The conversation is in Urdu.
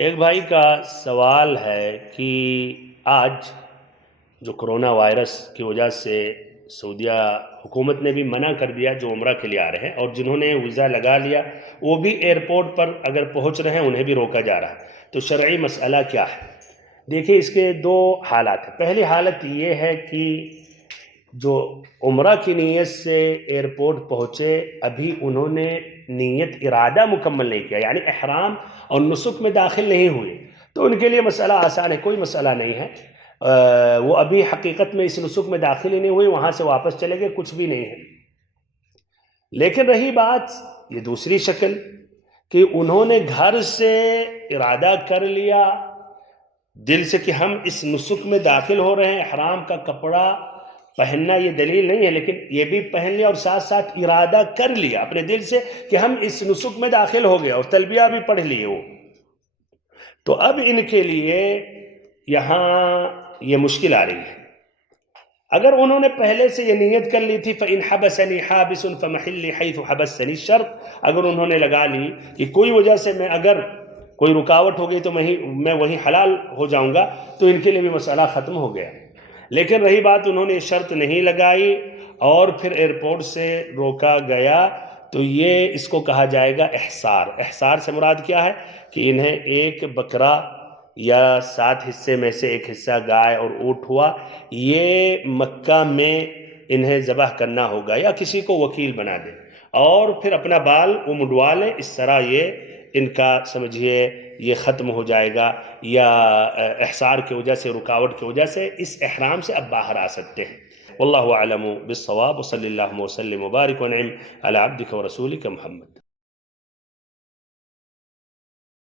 ایک بھائی کا سوال ہے کہ آج جو کرونا وائرس کی وجہ سے سعودیہ حکومت نے بھی منع کر دیا جو عمرہ کے لیے آ رہے ہیں، اور جنہوں نے ویزا لگا لیا وہ بھی ایئرپورٹ پر اگر پہنچ رہے ہیں انہیں بھی روکا جا رہا ہے، تو شرعی مسئلہ کیا ہے؟ دیکھیے، اس کے دو حالات ہیں۔ پہلی حالت یہ ہے کہ جو عمرہ کی نیت سے ایئرپورٹ پہنچے، ابھی انہوں نے نیت ارادہ مکمل نہیں کیا، یعنی احرام اور نسک میں داخل نہیں ہوئے، تو ان کے لیے مسئلہ آسان ہے، کوئی مسئلہ نہیں ہے۔ وہ ابھی حقیقت میں اس نسک میں داخل ہی نہیں ہوئے، وہاں سے واپس چلے گئے، کچھ بھی نہیں ہے۔ لیکن رہی بات یہ دوسری شکل کہ انہوں نے گھر سے ارادہ کر لیا دل سے کہ ہم اس نسک میں داخل ہو رہے ہیں، احرام کا کپڑا پہننا یہ دلیل نہیں ہے، لیکن یہ بھی پہن لیا اور ساتھ ساتھ ارادہ کر لیا اپنے دل سے کہ ہم اس نسک میں داخل ہو گئے، اور تلبیہ بھی پڑھ لیے وہ، تو اب ان کے لیے یہاں یہ مشکل آ رہی ہے۔ اگر انہوں نے پہلے سے یہ نیت کر لی تھی فَإِنْ حَبَسَنِي حَابِسٌ فَمَحِلِّي حَيْثُ حَبَسَنِي، شرط اگر انہوں نے لگا لی کہ کوئی وجہ سے میں اگر کوئی رکاوٹ ہو گئی تو میں وہیں حلال ہو جاؤں گا، تو ان کے لیے بھی مسئلہ ختم ہو گیا۔ لیکن رہی بات انہوں نے شرط نہیں لگائی اور پھر ایئرپورٹ سے روکا گیا، تو یہ اس کو کہا جائے گا احصار۔ احصار سے مراد کیا ہے کہ انہیں ایک بکرا یا 7 حصے میں سے ایک حصہ گائے اور اونٹ ہوا، یہ مکہ میں انہیں ذبح کرنا ہوگا، یا کسی کو وکیل بنا دے اور پھر اپنا بال وہ مڈوا لیں، اس طرح یہ ان کا سمجھیے یہ ختم ہو جائے گا، یا احصار کی وجہ سے، رکاوٹ کی وجہ سے اس احرام سے اب باہر آ سکتے ہیں۔ واللہ اعلم بالصواب، وصلی اللہ وسلم وبارک ونعم علی عبدک ورسولک محمد۔